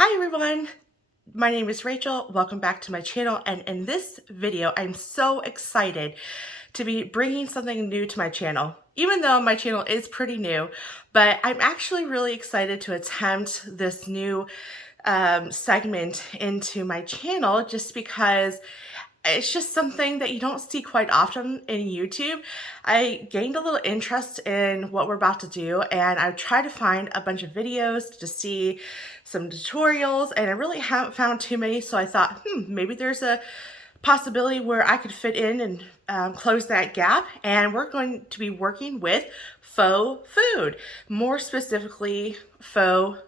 Hi everyone, my name is Rachel. Welcome back to my channel, and in this video I'm so excited to be bringing something new to my channel. Even though my channel is pretty new, but I'm actually really excited to attempt this new segment into my channel just because it's just something that you don't see quite often in YouTube. I gained a little interest in what we're about to do, and I've tried to find a bunch of videos to see some tutorials, and I really haven't found too many, so I thought, maybe there's a possibility where I could fit in and close that gap. And we're going to be working with faux food, more specifically faux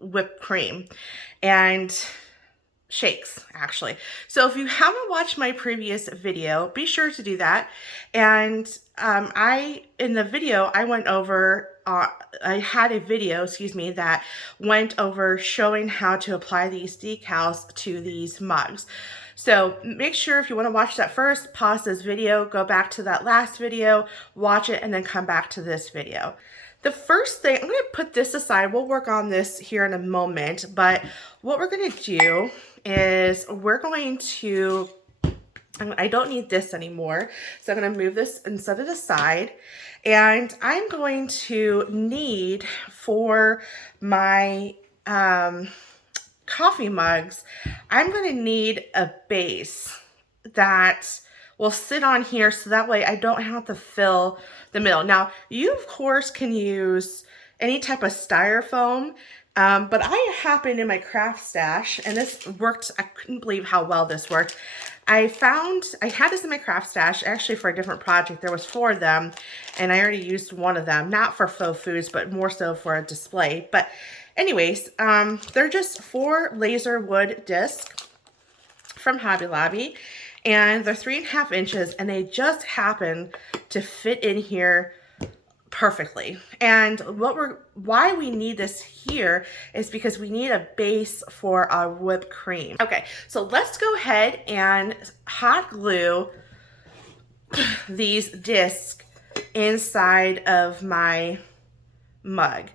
whipped cream and shakes, actually. So if you haven't watched my previous video, be sure to do that. And in the video I went over, I had a video, that went over showing how to apply these decals to these mugs. So make sure if you want to watch that first, pause this video, go back to that last video, watch it, and then come back to this video. The first thing, I'm going to put this aside. We'll work on this here in a moment, but what we're going to do is we're going to, I don't need this anymore, so I'm going to move this and set it aside. And I'm going to need for my coffee mugs, I'm going to need a base that will sit on here so that way I don't have to fill the middle. Now, you of course can use any type of styrofoam, but I happened in my craft stash, and this worked, I couldn't believe how well this worked. I had this in my craft stash actually for a different project. There was 4 of them, and I already used one of them, not for faux foods, but more so for a display. But anyways, they're just 4 laser wood discs from Hobby Lobby, and they're 3.5 inches, and they just happen to fit in here perfectly. And why we need this here is because we need a base for our whipped cream. Okay, so let's go ahead and hot glue these discs inside of my mug.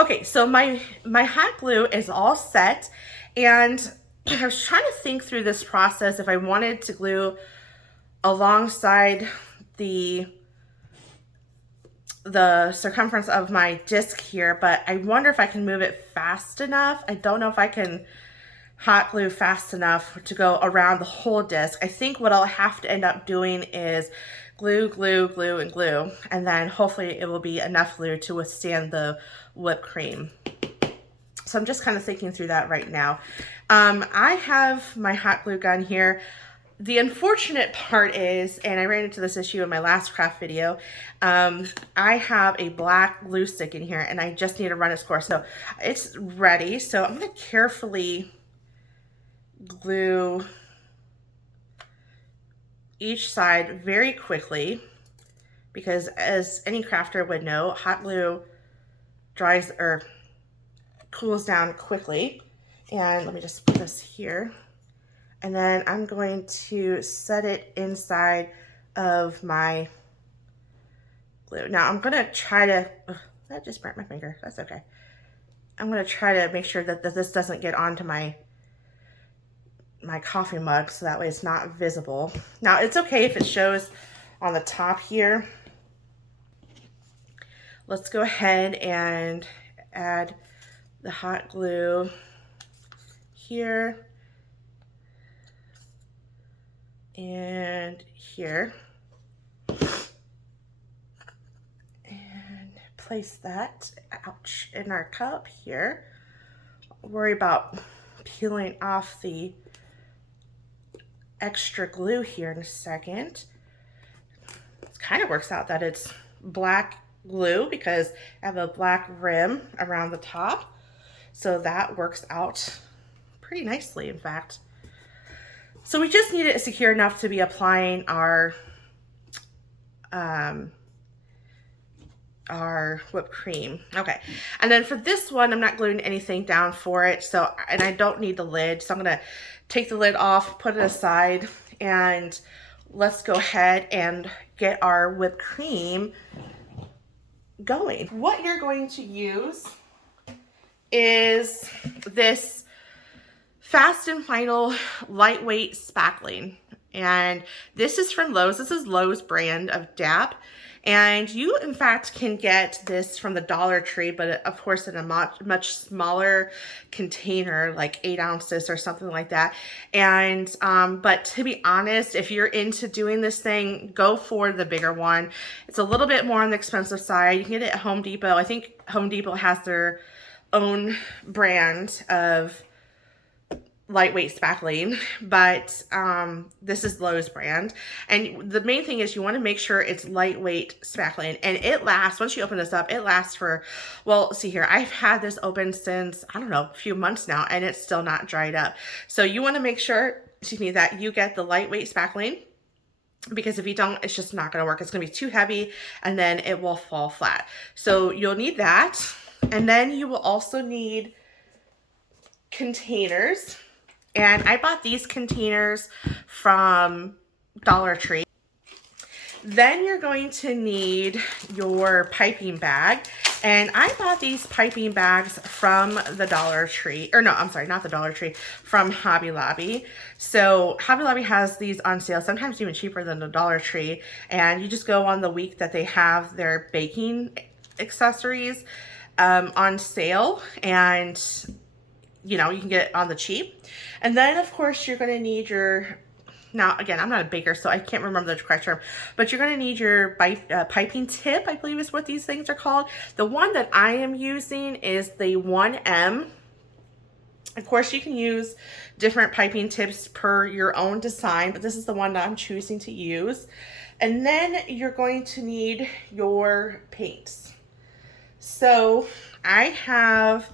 Okay, so my hot glue is all set, and I was trying to think through this process if I wanted to glue alongside the circumference of my disc here, but I wonder if I can move it fast enough. I don't know if I can hot glue fast enough to go around the whole disc. I think what I'll have to end up doing is glue, glue, glue, and glue, and then hopefully it will be enough glue to withstand the whipped cream. So I'm just kind of thinking through that right now. I have my hot glue gun here. The unfortunate part is, and I ran into this issue in my last craft video, I have a black glue stick in here, and I just need to run its course. So it's ready. So I'm going to carefully glue each side very quickly, because as any crafter would know, hot glue dries or cools down quickly. And let me just put this here. And then I'm going to set it inside of my glue. Now I'm going to try to, that just burnt my finger. That's okay. I'm going to try to make sure that this doesn't get onto my coffee mug, so that way it's not visible. Now it's okay if it shows on the top here. Let's go ahead and add the hot glue here and here, and place that, ouch, in our cup here. I'll worry about peeling off the extra glue here in a second. It kind of works out that it's black glue because I have a black rim around the top, so that works out pretty nicely, in fact. So we just need it secure enough to be applying our whipped cream. Okay, and then for this one, I'm not gluing anything down for it, so, and I don't need the lid, so I'm gonna take the lid off, put it aside, and let's go ahead and get our whipped cream going. What you're going to use is this Fast and Final Lightweight Spackling. And this is from Lowe's. This is Lowe's brand of DAP. And you, in fact, can get this from the Dollar Tree, but of course in a much smaller container, like 8 ounces or something like that. And, but to be honest, if you're into doing this thing, go for the bigger one. It's a little bit more on the expensive side. You can get it at Home Depot. I think Home Depot has their own brand of lightweight spackling, but this is Lowe's brand. And the main thing is you want to make sure it's lightweight spackling, and it lasts, once you open this up, it lasts for, well, see here, I've had this open since, I don't know, a few months now, and it's still not dried up. So you want to make sure, excuse me, that you get the lightweight spackling, because if you don't, it's just not going to work. It's going to be too heavy, and then it will fall flat. So you'll need that, and then you will also need containers. And I bought these containers from Dollar Tree. Then you're going to need your piping bag. And I bought these piping bags from the Dollar Tree. Or no, I'm sorry, not the Dollar Tree. From Hobby Lobby. So Hobby Lobby has these on sale, sometimes even cheaper than the Dollar Tree. And you just go on the week that they have their baking accessories on sale. And you know, you can get it on the cheap. And then of course you're going to need your, now again, I'm not a baker, so I can't remember the correct term, but you're going to need your piping tip, I believe is what these things are called. The one that I am using is the 1M. Of course you can use different piping tips per your own design, but this is the one that I'm choosing to use. And then you're going to need your paints. So I have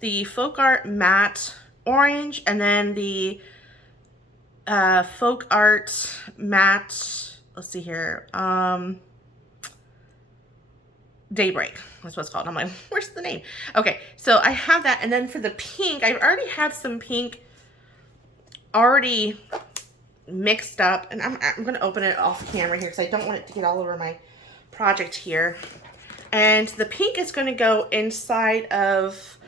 the Folk Art Matte Orange, and then the Folk Art Matte, let's see here, Daybreak, that's what it's called. I'm like, where's the name? Okay, so I have that, and then for the pink, I've already had some pink already mixed up, and I'm going to open it off camera here because I don't want it to get all over my project here. And the pink is going to go inside of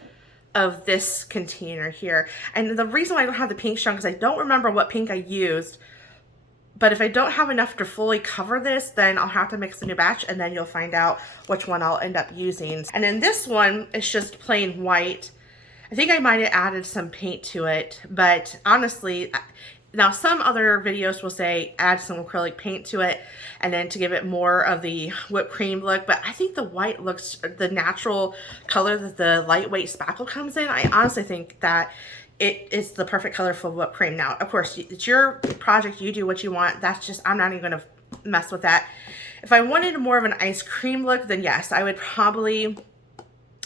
this container here. And the reason why I don't have the pink shown is I don't remember what pink I used, but if I don't have enough to fully cover this, then I'll have to mix a new batch, and then you'll find out which one I'll end up using. And then this one is just plain white. I think I might have added some paint to it, but honestly, now some other videos will say add some acrylic paint to it and then to give it more of the whipped cream look, but I think the white looks, the natural color that the lightweight spackle comes in, I honestly think that it is the perfect color for whipped cream. Now, of course, it's your project, you do what you want. That's just, I'm not even gonna mess with that. If I wanted more of an ice cream look, then yes, I would probably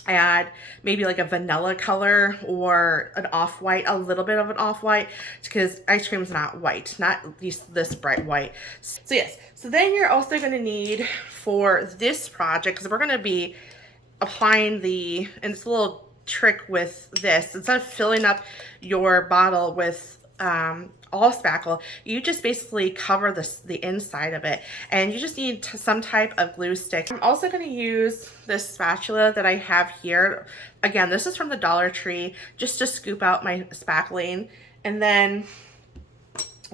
add maybe like a vanilla color or an off-white, a little bit of an off-white, because ice cream is not white, not at least this bright white. So yes, so then you're also going to need for this project, because we're going to be applying the, and it's a little trick with this, instead of filling up your bottle with all spackle, you just basically cover the inside of it, and you just need some type of glue stick. I'm also going to use this spatula that I have here. Again, this is from the Dollar Tree, just to scoop out my spackling. And then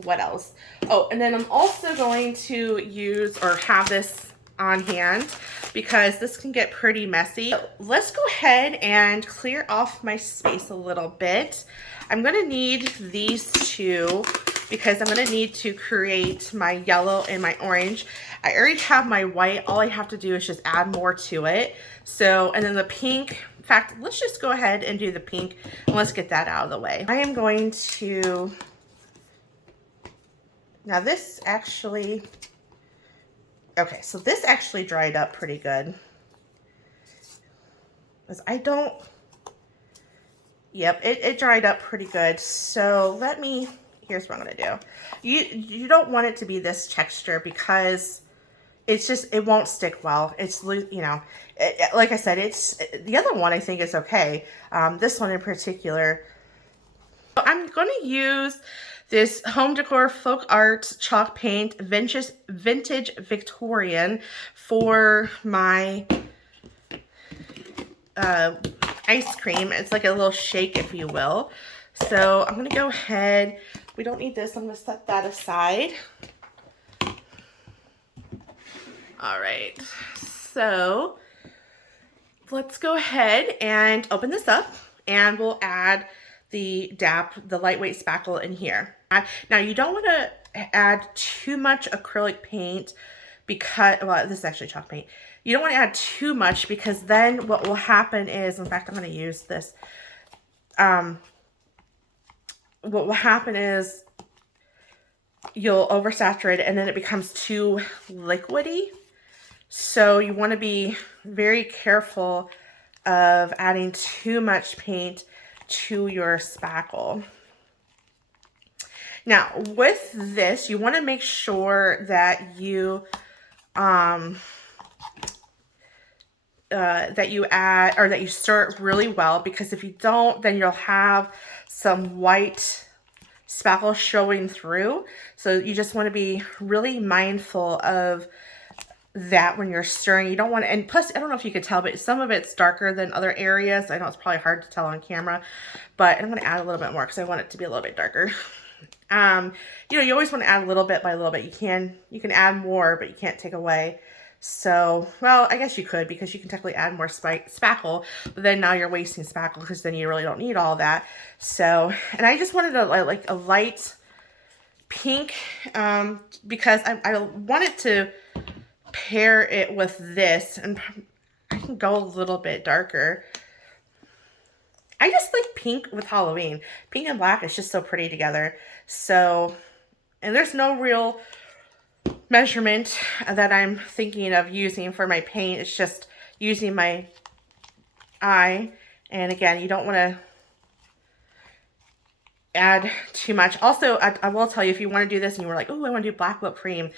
what else? Oh, and then I'm also going to use or have this on hand because this can get pretty messy. So let's go ahead and clear off my space a little bit. I'm going to need these two because I'm going to need to create my yellow and my orange. I already have my white. All I have to do is just add more to it. So, and then the pink, in fact, let's just go ahead and do the pink and let's get that out of the way. I am going to, now this actually, okay, so this actually dried up pretty good. Because I don't, yep, it dried up pretty good. So let me, here's what I'm going to do. You don't want it to be this texture because it's just, it won't stick well. It's, you know, like I said, it's, the other one I think is okay. This one in particular. I'm going to use this Home Decor Folk Art Chalk Paint Vintage Victorian for my ice cream. It's like a little shake, if you will. So I'm gonna go ahead, we don't need this, I'm gonna set that aside. All right, so let's go ahead and open this up and we'll add the lightweight spackle in here. Now you don't want to add too much acrylic paint because, well, this is actually chalk paint. You don't want to add too much because then what will happen is, in fact, I'm going to use this. What will happen is you'll oversaturate it and then it becomes too liquidy. So you want to be very careful of adding too much paint to your spackle. Now with this, you want to make sure that you add, or that you stir it really well, because if you don't, then you'll have some white spackle showing through. So you just want to be really mindful of that when you're stirring. You don't want to, and plus, I don't know if you could tell, but some of it's darker than other areas. I know it's probably hard to tell on camera, but I'm going to add a little bit more because I want it to be a little bit darker. You know, you always want to add a little bit by little bit. You can add more, but you can't take away. So, well, I guess you could, because you can technically add more spackle, but then now you're wasting spackle because then you really don't need all that. So, and I just wanted like a light pink, because I wanted to pair it with this, and I can go a little bit darker. I just like pink with Halloween. Pink and black is just so pretty together. So, and there's no real measurement that I'm thinking of using for my paint. It's just using my eye. And again, you don't want to add too much. Also, I will tell you, if you want to do this and you were like, oh, I want to do black whipped cream,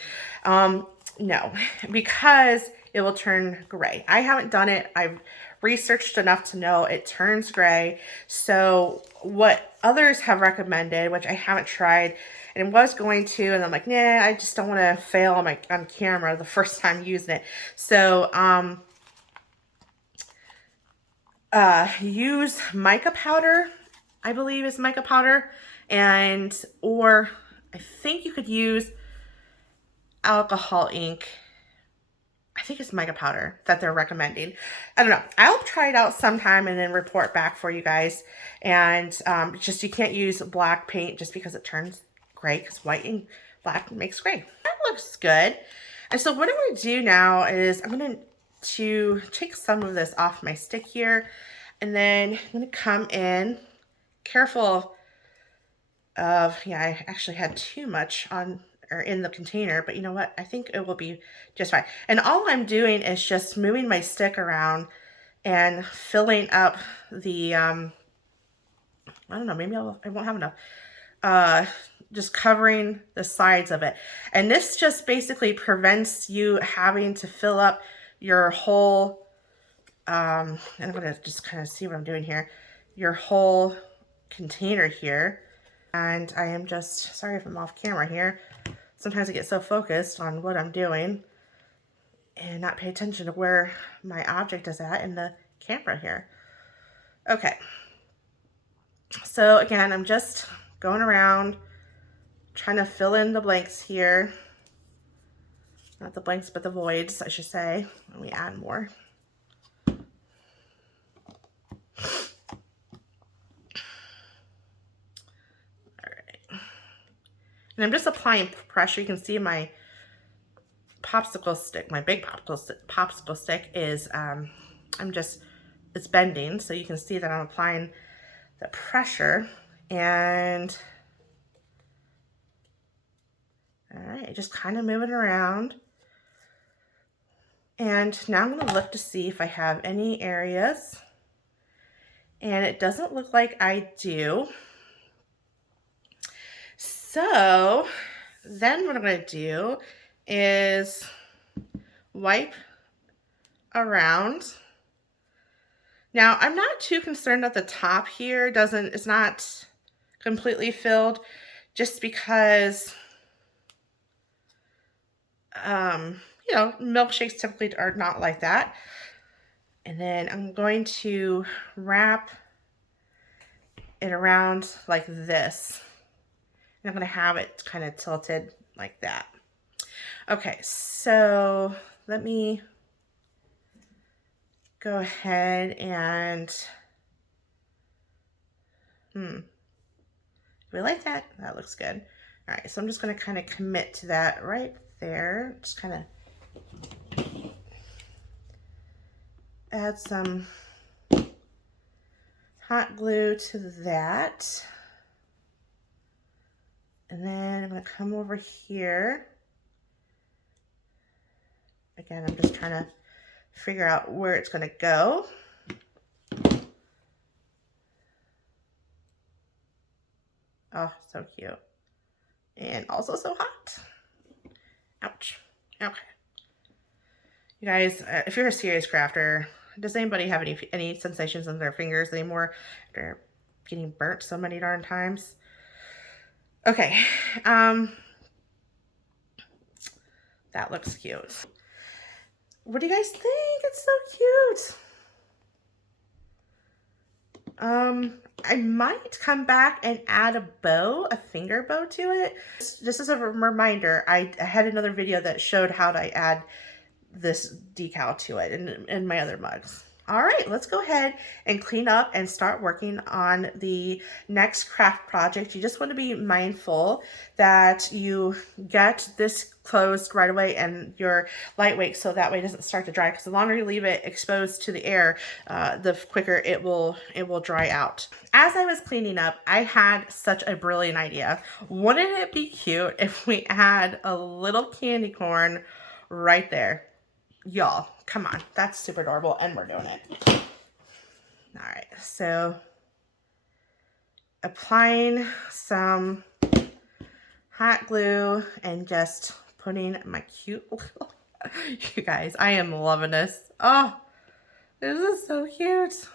no, because it will turn gray. I haven't done it. I've researched enough to know it turns gray. So what others have recommended, which I haven't tried and was going to, and I'm like, nah, I just don't want to fail on camera the first time using it. So use mica powder, I believe is mica powder, or I think you could use alcohol ink. I think it's mica powder that they're recommending. I don't know. I'll try it out sometime and then report back for you guys. And just, you can't use black paint just because it turns gray, because white and black makes gray. That looks good. And so what I'm going to do now is I'm going to take some of this off my stick here. And then I'm going to come in, careful of, yeah, I actually had too much on, or in the container, but you know what? I think it will be just fine. And all I'm doing is just moving my stick around and filling up the, I don't know, maybe I won't have enough. Just covering the sides of it. And this just basically prevents you having to fill up your whole, and I'm going to just kind of see what I'm doing here, your whole container here. And I am just, sorry if I'm off camera here. Sometimes I get so focused on what I'm doing and not pay attention to where my object is at in the camera here. Okay. So again, I'm just going around trying to fill in the blanks here. Not the blanks, but the voids, I should say. Let me add more. And I'm just applying pressure. You can see my popsicle stick, my big popsicle stick is, it's bending. So you can see that I'm applying the pressure. And, all right, just kind of moving around. And now I'm going to look to see if I have any areas. And it doesn't look like I do. So then what I'm going to do is wipe around. Now I'm not too concerned that the top here it's not completely filled, just because, you know, milkshakes typically are not like that. And then I'm going to wrap it around like this. And I'm gonna have it kind of tilted like that. Okay, so let me go ahead and, do we like that? That looks good. All right, so I'm just gonna kind of commit to that right there. Just kind of add some hot glue to that. And then I'm gonna come over here. Again, I'm just trying to figure out where it's gonna go. Oh, so cute. And also so hot. Ouch. Okay. You guys, if you're a serious crafter, does anybody have any sensations in their fingers anymore after getting burnt so many darn times? Okay. That looks cute. What do you guys think? It's so cute. I might come back and add a bow, a finger bow to it. Just as a reminder, I had another video that showed how to add this decal to it in my other mugs. All right, let's go ahead and clean up and start working on the next craft project. You just want to be mindful that you get this closed right away and you're lightweight so that way it doesn't start to dry, because the longer you leave it exposed to the air, the quicker it will dry out. As I was cleaning up, I had such a brilliant idea. Wouldn't it be cute if we had a little candy corn right there? Y'all, come on, that's super adorable, and we're doing it. All right, so applying some hot glue and just putting my cute little, you guys, I am loving this. Oh, this is so cute.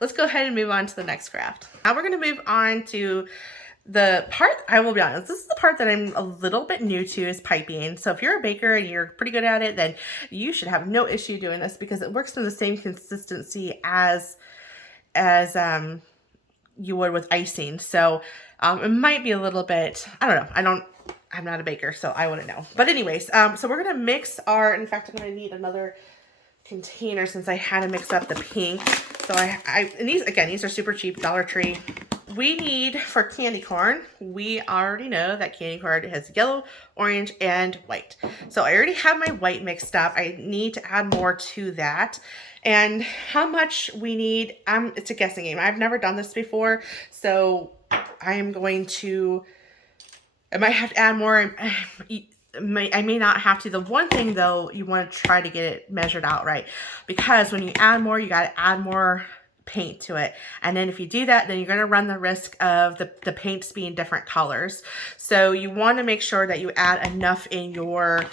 Let's go ahead and move on to the next craft. Now we're gonna move on to the part, I will be honest, this is the part that I'm a little bit new to, is piping. So if you're a baker and you're pretty good at it, then you should have no issue doing this because it works in the same consistency as you would with icing. So it might be a little bit, I don't know. I'm not a baker, so I wouldn't know. But anyways, so we're gonna mix our, in fact, I'm gonna need another container since I had to mix up the pink. So and these are super cheap, Dollar Tree. We need, for candy corn, we already know that candy corn has yellow, orange, and white. So I already have my white mixed up. I need to add more to that. And how much we need, it's a guessing game. I've never done this before, so I am going to, I might have to add more. I may not have to. The one thing though, you want to try to get it measured out right, because when you add more, you got to add more paint to it. And then if you do that, then you're going to run the risk of the paints being different colors. So you want to make sure that you add enough in your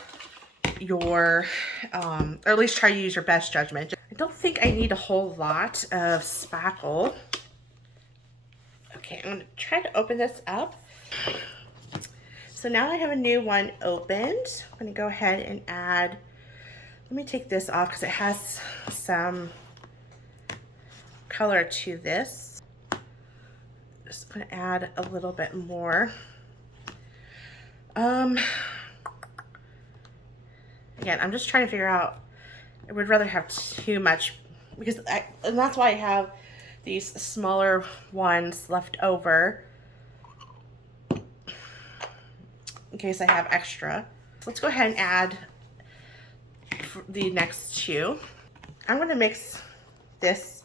or at least try to use your best judgment. I don't think I need a whole lot of spackle. Okay, I'm going to try to open this up. So now I have a new one opened. I'm going to go ahead and add, let me take this off because it has some color to this. Just going to add a little bit more. Again, I'm just trying to figure out, I would rather have too much because and that's why I have these smaller ones left over in case I have extra. Let's go ahead and add the next two. I'm going to mix this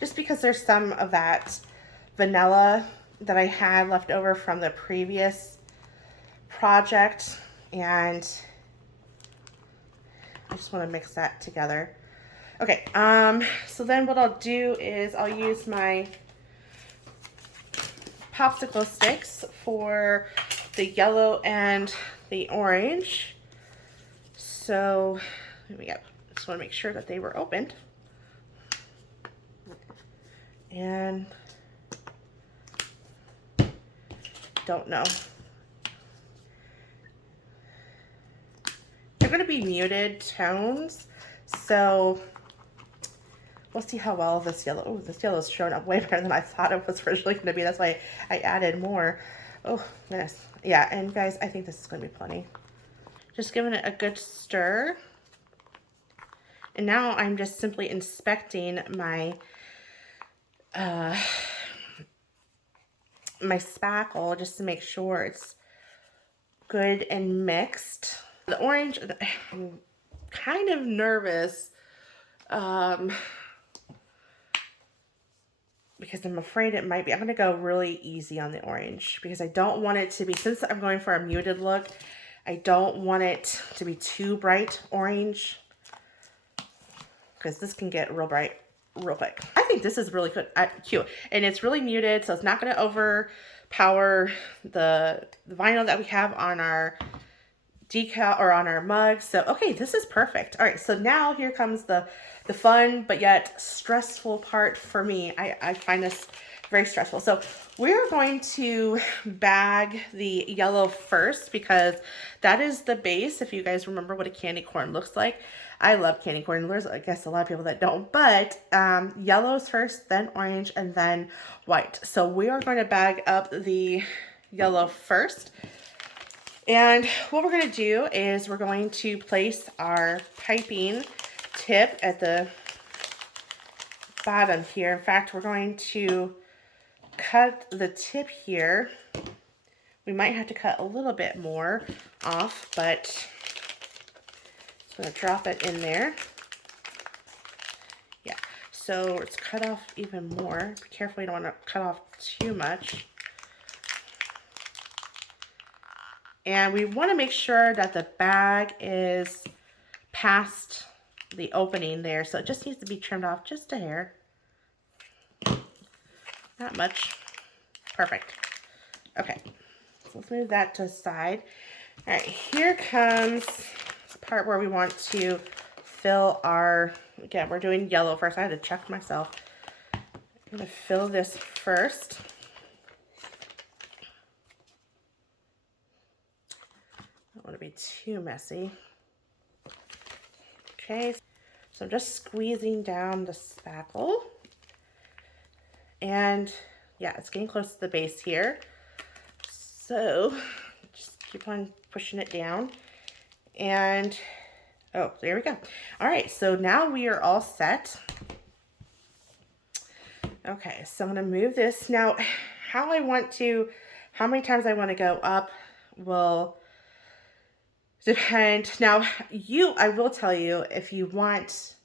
just because there's some of that vanilla that I had left over from the previous project, and I just want to mix that together. Okay, so then what I'll do is I'll use my popsicle sticks for the yellow and the orange. So here we go. Just want to make sure that they were opened. And don't know. They're going to be muted tones, so we'll see how well this yellow, oh, this yellow is showing up way better than I thought it was originally going to be. That's why I added more. Oh, goodness. Yeah, and guys, I think this is going to be plenty. Just giving it a good stir. And now I'm just simply inspecting my my spackle just to make sure it's good and mixed. The orange, I'm kind of nervous because I'm afraid it might be, I'm going to go really easy on the orange because I don't want it to be, since I'm going for a muted look, I don't want it to be too bright orange because this can get real bright real quick. I think this is really good, cute, and it's really muted, so it's not going to overpower the vinyl that we have on our decal or on our mug. So okay, this is perfect. All right, so now here comes the fun but yet stressful part for me. I find this very stressful. So we're going to bag the yellow first because that is the base. If you guys remember what a candy corn looks like, I love candy corn. There's, I guess, a lot of people that don't, but yellow's first, then orange, and then white. So we are going to bag up the yellow first. And what we're going to do is we're going to place our piping tip at the bottom here. In fact, we're going to cut the tip here. We might have to cut a little bit more off, but I'm going to drop it in there. Yeah, so it's cut off even more. Be careful, you don't want to cut off too much. And we want to make sure that the bag is past the opening there. So it just needs to be trimmed off just a hair. Not much. Perfect. Okay. So let's move that to the side. All right. Here comes the part where we want to fill our, again, we're doing yellow first. I had to check myself. I'm going to fill this first. Don't want to be too messy. Okay, so I'm just squeezing down the spackle. And yeah, it's getting close to the base here. So just keep on pushing it down. And oh, there we go. All right, so now we are all set. Okay, so I'm going to move this. Now, how many times I want to go up will depend. Now, I will tell you, if you want,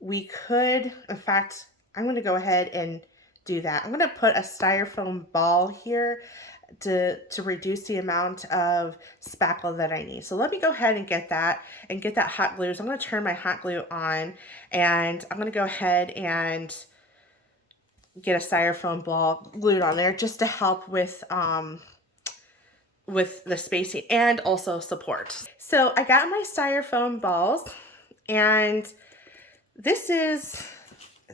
we could, in fact, I'm going to go ahead and do that. I'm going to put a styrofoam ball here to reduce the amount of spackle that I need. So let me go ahead and get that hot glue. So I'm going to turn my hot glue on, and I'm going to go ahead and get a styrofoam ball glued on there just to help with the spacing and also support. So I got my styrofoam balls, and this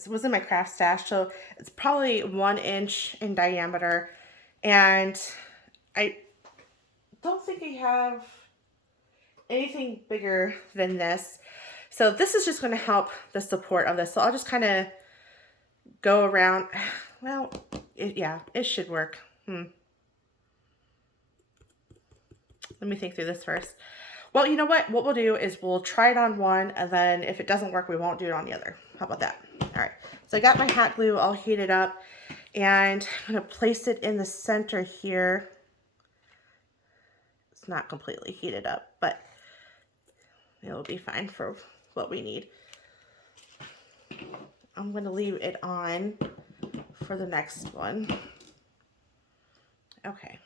was in my craft stash, so it's probably 1 inch in diameter, and I don't think I have anything bigger than this. So this is just going to help the support of this. So I'll just kind of go around. Well, yeah, it should work. Let me think through this first. Well, you know what? What we'll do is we'll try it on one, and then if it doesn't work, we won't do it on the other. How about that? All right. So I got my hot glue all heated up, and I'm going to place it in the center here. It's not completely heated up, but it'll be fine for what we need. I'm going to leave it on for the next one. Okay.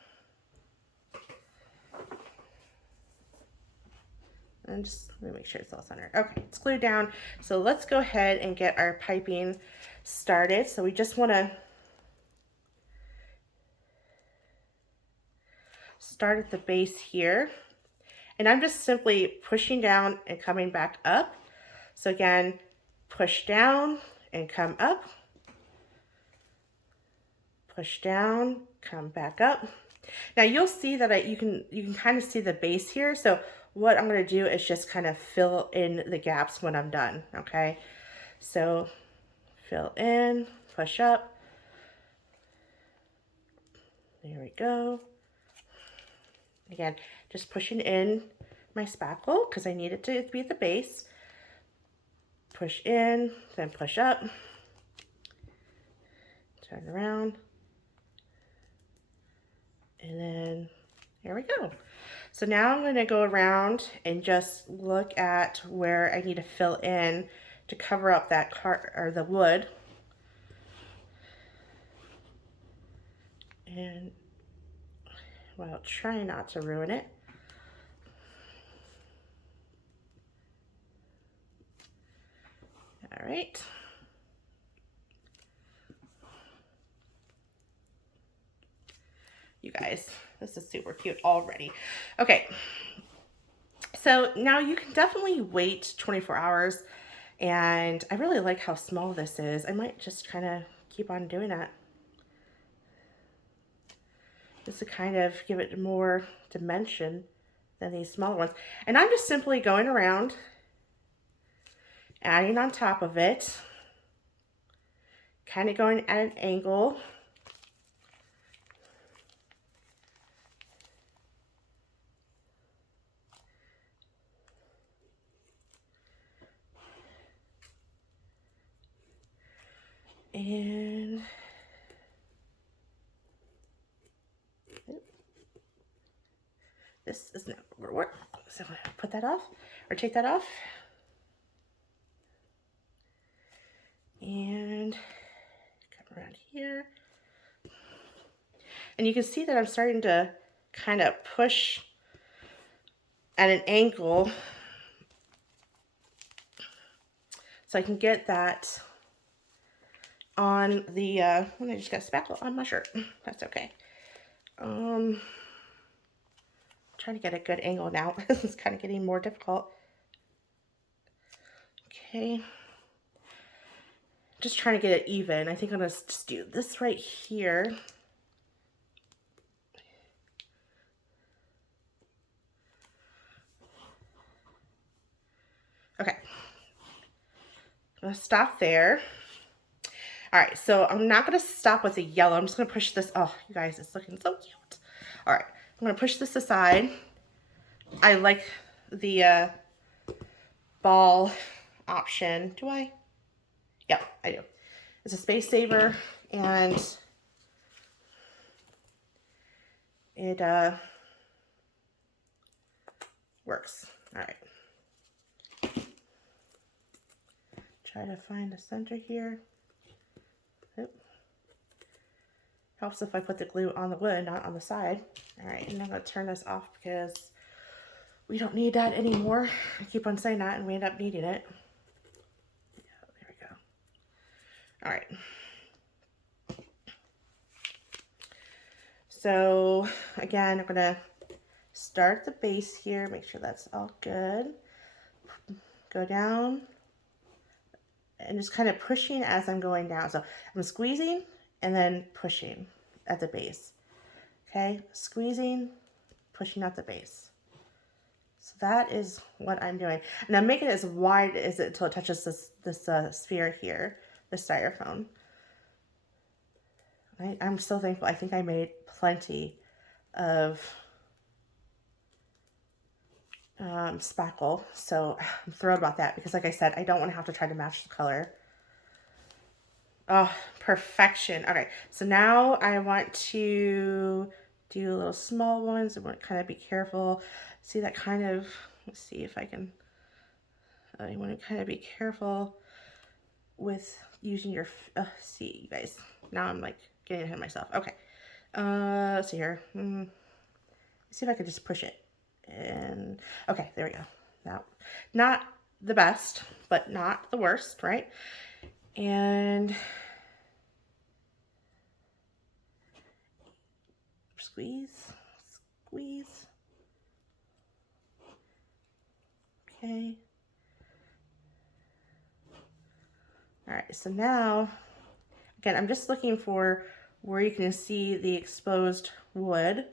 And just let me make sure it's all centered. Okay, it's glued down. So let's go ahead and get our piping started. So we just want to start at the base here. And I'm just simply pushing down and coming back up. So again, push down and come up. Push down, come back up. Now you'll see that you can kind of see the base here. So what I'm going to do is just kind of fill in the gaps when I'm done, okay? So fill in, push up. There we go. Again, just pushing in my spackle because I need it to be at the base. Push in, then push up. Turn around. And then there we go. So now I'm going to go around and just look at where I need to fill in to cover up that or the wood. And well, try not to ruin it. All right. You guys, this is super cute already. Okay. So now you can definitely wait 24 hours, and I really like how small this is. I might just kind of keep on doing that. Just to kind of give it more dimension than these smaller ones. And I'm just simply going around, adding on top of it, kind of going at an angle. And this is not going to work. So I'm going to put that off or take that off. And come around here. And you can see that I'm starting to kind of push at an angle so I can get that on the, I just got spackle on my shirt. That's okay. Trying to get a good angle now. This is kind of getting more difficult. Okay. Just trying to get it even. I think I'm going to just do this right here. Okay. I'm going to stop there. All right, so I'm not going to stop with the yellow. I'm just going to push this. Oh, you guys, it's looking so cute. All right, I'm going to push this aside. I like the ball option. Do I? Yeah, I do. It's a space saver, and it works. All right. Try to find the center here. Oop. Helps if I put the glue on the wood, not on the side. All right, and I'm going to turn this off because we don't need that anymore. I keep on saying that and we end up needing it. Yeah, there we go. All right. So again, I'm going to start the base here, make sure that's all good. Go down and just kind of pushing as I'm going down. So I'm squeezing and then pushing at the base. Okay, squeezing, pushing at the base. So that is what I'm doing. And I'm making it as wide as it until it touches this sphere here, the styrofoam. I'm so thankful. I think I made plenty of spackle, so I'm thrilled about that because, like I said, I don't want to have to try to match the color. Oh, perfection. Okay, so now I want to do little small ones. I want to kind of be careful. See that kind of, let's see if I can, I want to kind of be careful with using your, see you guys, now I'm like getting ahead of myself. Okay, let's see here. Let's see if I can just push it. And okay, there we go. Now, not the best, but not the worst, right? And squeeze, squeeze. Okay. All right, so now, again, I'm just looking for where you can see the exposed wood,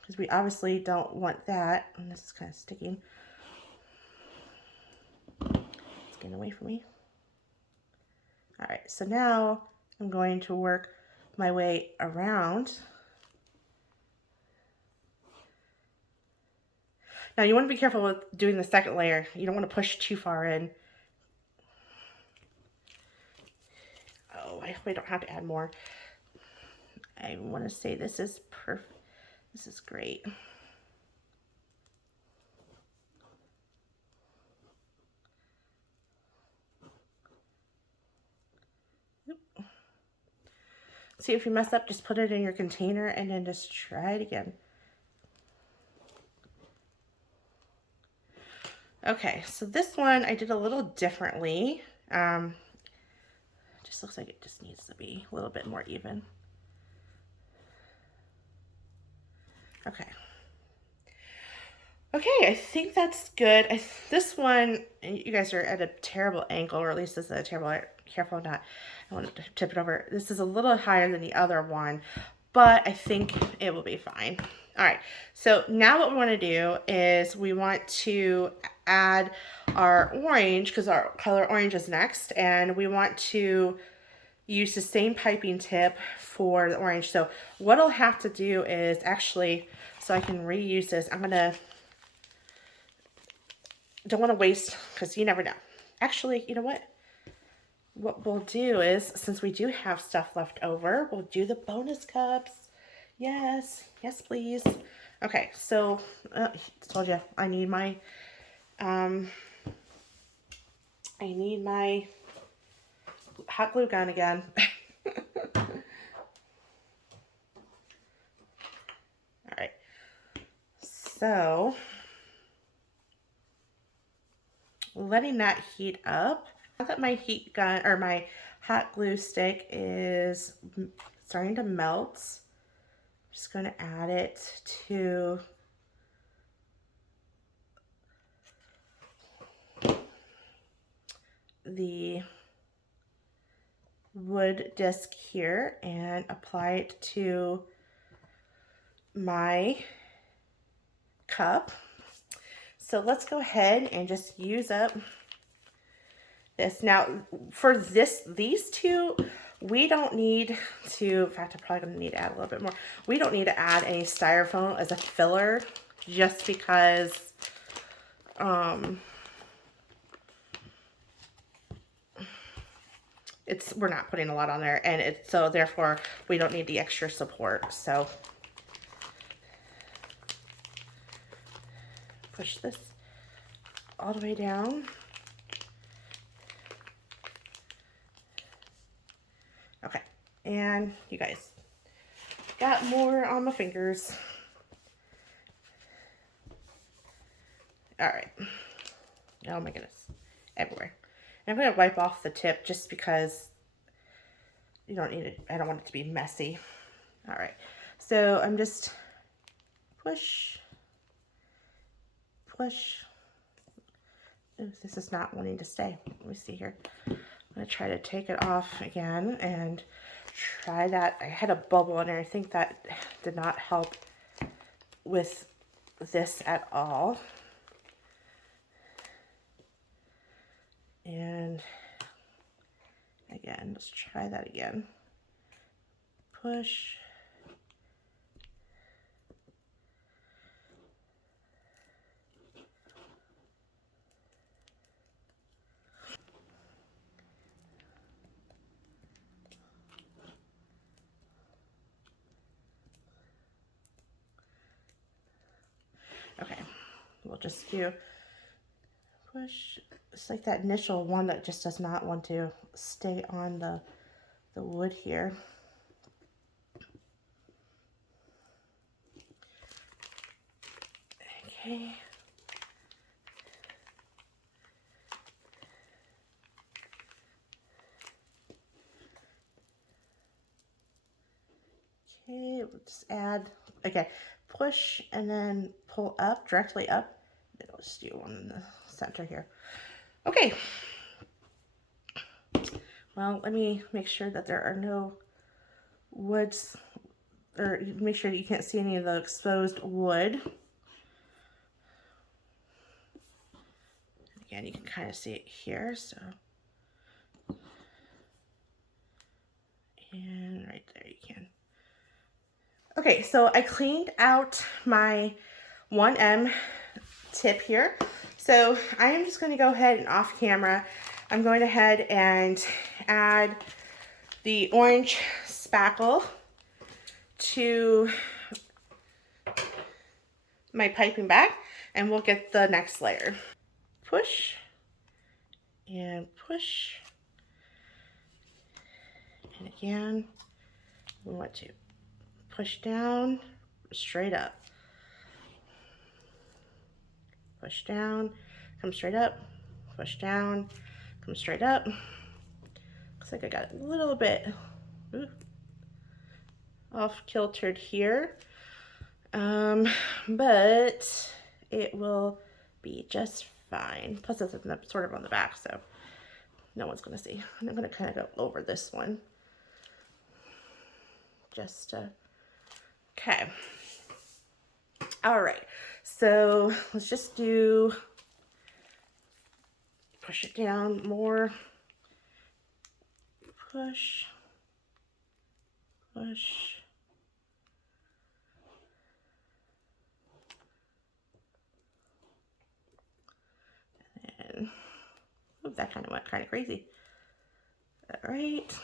because we obviously don't want that. And this is kind of sticking. Let's Getting away from me. All right, so now I'm going to work my way around. Now you want to be careful with doing the second layer. You don't want to push too far in. Oh, I hope I don't have to add more. I want to say this is perfect. This is great. See, if you mess up, just put it in your container and then just try it again. Okay, so this one I did a little differently. Just looks like it just needs to be a little bit more even. Okay. Okay, I think that's good. This one, you guys are at a terrible angle, or at least this is a terrible, careful not, I want to tip it over. This is a little higher than the other one, but I think it will be fine. All right, so now what we want to do is we want to add our orange, because our color orange is next, and we want to use the same piping tip for the orange. So what I'll have to do is actually, so I can reuse this, don't want to waste, because you never know. Actually, you know what? What we'll do is, since we do have stuff left over, we'll do the bonus cups. Yes, yes, please. Okay, so told you I need my hot glue gun again. All right, so letting that heat up. Now that my heat gun or my hot glue stick is starting to melt, I'm just going to add it to the wood disc here and apply it to my cup. So let's go ahead and just use up this. Now for these two, we don't need to, in fact, I'm probably gonna need to add a little bit more. We don't need to add any styrofoam as a filler, just because we're not putting a lot on there, and so therefore we don't need the extra support. So push this all the way down. Okay, and you guys, got more on my fingers. All right. Oh my goodness, everywhere. And I'm gonna wipe off the tip just because you don't need it. I don't want it to be messy. All right, so I'm just push. Ooh, this is not wanting to stay. Let me see here. I'm gonna try to take it off again and try that. I had a bubble in there. I think that did not help with this at all. And again, let's try that again. Push. Okay, we'll just do push. It's like that initial one that just does not want to stay on the wood here. Okay. Okay, we'll just add, okay, push and then pull up, directly up. Then we'll just do one in the center here. Okay. Well, let me make sure that there are no woods, or make sure that you can't see any of the exposed wood. again, you can kind of see it here, so. And right there you can. Okay, so I cleaned out my 1M tip here. So I am just going to go ahead and off camera, I'm going ahead and add the orange spackle to my piping bag, and we'll get the next layer. Push and push. And again, we want to push down, straight up. Push down, come straight up, push down, come straight up. Looks like I got a little bit off kiltered here, but it will be just fine. Plus it's sort of on the back, so no one's gonna see. And I'm gonna kind of go over this one. Just, okay. All right, so let's just do, push it down more, push, push, and ooh, that kind of went kind of crazy. All right.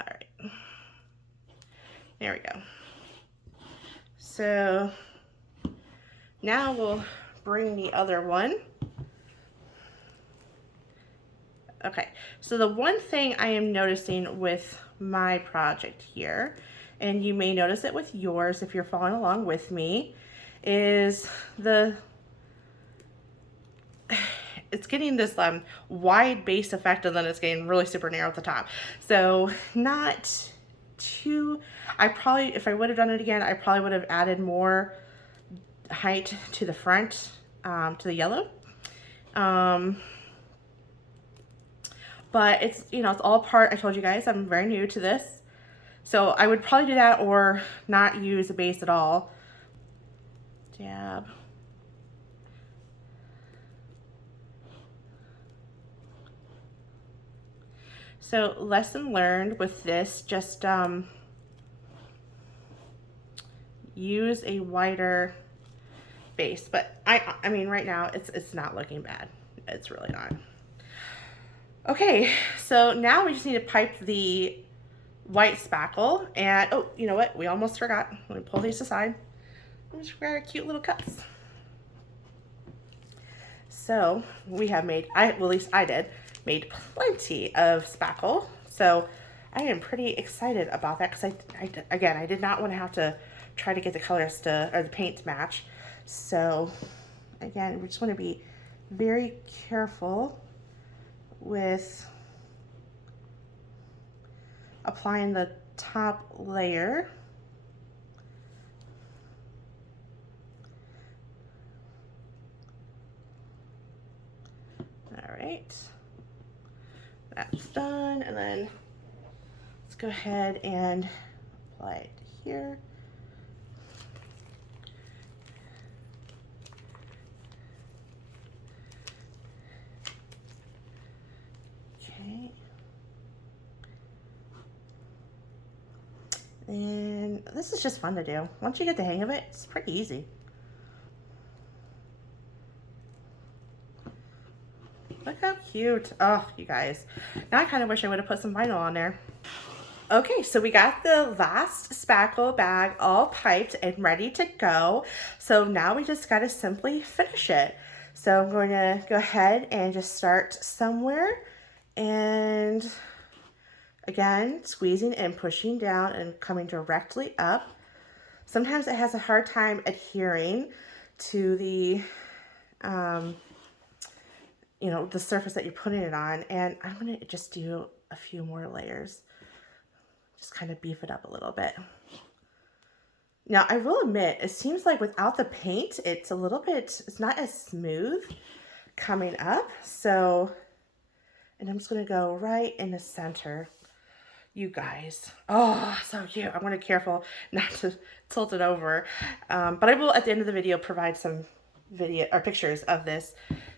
All right. There we go. So now we'll bring the other one. Okay, so the one thing I am noticing with my project here, and you may notice it with yours if you're following along with me, is it's getting this wide base effect, and then it's getting really super narrow at the top. So not too, I probably, if I would have done it again, I probably would have added more height to the front, to the yellow. But it's, you know, it's all part, I told you guys, I'm very new to this. So I would probably do that or not use a base at all. Dab. So lesson learned with this, just use a wider base. But I mean right now it's not looking bad. It's really not. Okay, so now we just need to pipe the white spackle, and oh, you know what? We almost forgot. Let me pull these aside. We just forgot our cute little cups. So we have made, well at least I did, made plenty of spackle. So I am pretty excited about that because again, I did not want to have to try to get the colors to, or the paint to match. So again, we just want to be very careful with applying the top layer. All right, that's done, and then let's go ahead and apply it here. Okay. And this is just fun to do. Once you get the hang of it, it's pretty easy. Look how cute. Oh, you guys. Now I kind of wish I would have put some vinyl on there. Okay, so we got the last spackle bag all piped and ready to go. So now we just got to simply finish it. So I'm going to go ahead and just start somewhere, and again, squeezing and pushing down and coming directly up. Sometimes it has a hard time adhering to the, you know, the surface that you're putting it on. And I'm going to just do a few more layers. Just kind of beef it up a little bit. Now, I will admit, it seems like without the paint, it's a little bit, it's not as smooth coming up. So, and I'm just going to go right in the center. You guys. Oh, so cute. I want to be careful not to tilt it over. But I will, at the end of the video, provide some video or pictures of this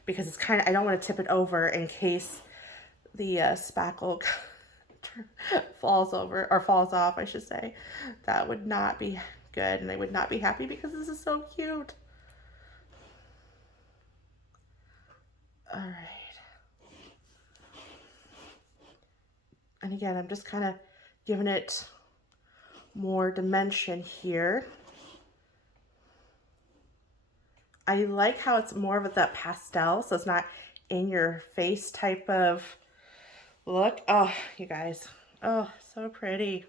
because it's kind of, I don't want to tip it over in case the spackle falls over or falls off, I should say. That would not be good, and I would not be happy because this is so cute. All right. And again, I'm just kind of giving it more dimension here. I like how it's more of that pastel, so it's not in your face type of look. Oh, you guys. Oh, so pretty.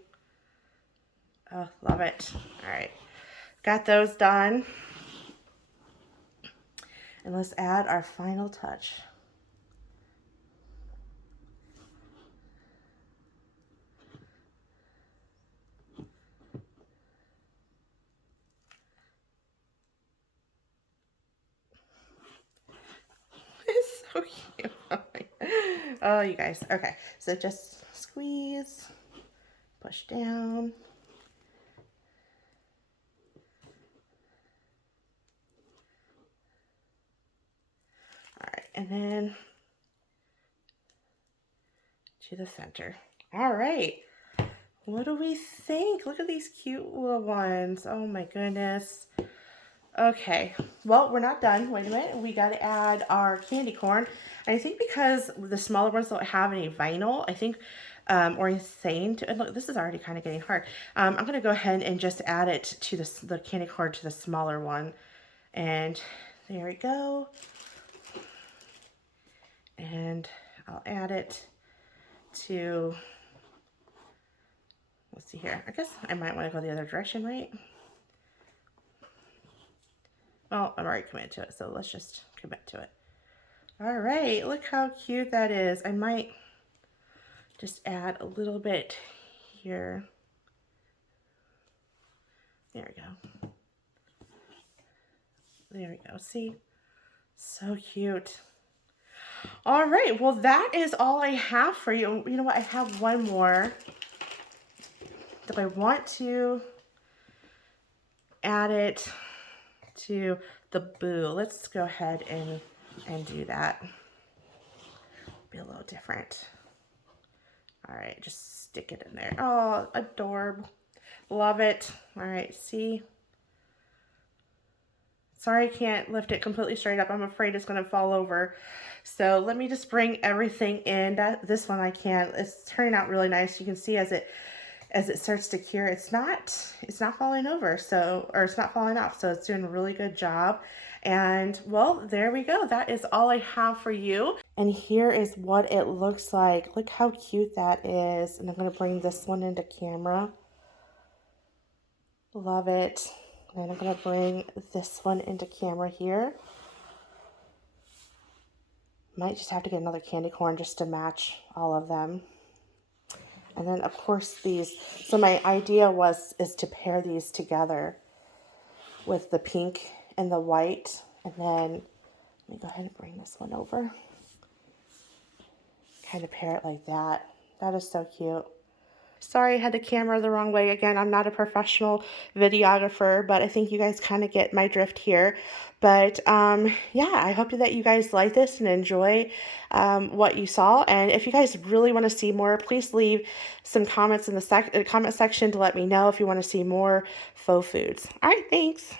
Oh, love it. All right. Got those done. And let's add our final touch. It's so cute. Oh, you guys. Okay, so just squeeze, push down. All right, and then to the center. All right. What do we think? Look at these cute little ones. Oh my goodness. Okay, well, we're not done. Wait a minute. We got to add our candy corn. I think because the smaller ones don't have any vinyl, I think, or anything to, and look, this is already kind of getting hard. I'm going to go ahead and just add it to the candy corn to the smaller one. And there we go. And I'll add it to, let's see here. I guess I might want to go the other direction, right? Well, I'm already committed to it, so let's just commit to it. All right, look how cute that is. I might just add a little bit here. There we go. There we go. See? So cute. All right, well, that is all I have for you. You know what? I have one more that I want to add it to the boo. Let's go ahead and do that. Be a little different. All right, just stick it in there. Oh, adorable. Love it. All right, see? Sorry I can't lift it completely straight up. I'm afraid it's going to fall over. So let me just bring everything in. This one I can. It's turning out really nice. You can see as it starts to cure, it's not falling over, or it's not falling off, so it's doing a really good job. And well, there we go. That is all I have for you. And here is what it looks like. Look how cute that is. And I'm going to bring this one into camera. Love it. And I'm going to bring this one into camera here. Might just have to get another candy corn just to match all of them. And then of course these, so my idea is to pair these together with the pink and the white. And then let me go ahead and bring this one over. Kind of pair it like that. That is so cute. Sorry I had the camera the wrong way. Again, I'm not a professional videographer, but I think you guys kind of get my drift here. But yeah, I hope that you guys like this and enjoy what you saw. And if you guys really want to see more, please leave some comments in the comment section to let me know if you want to see more faux foods. All right, thanks.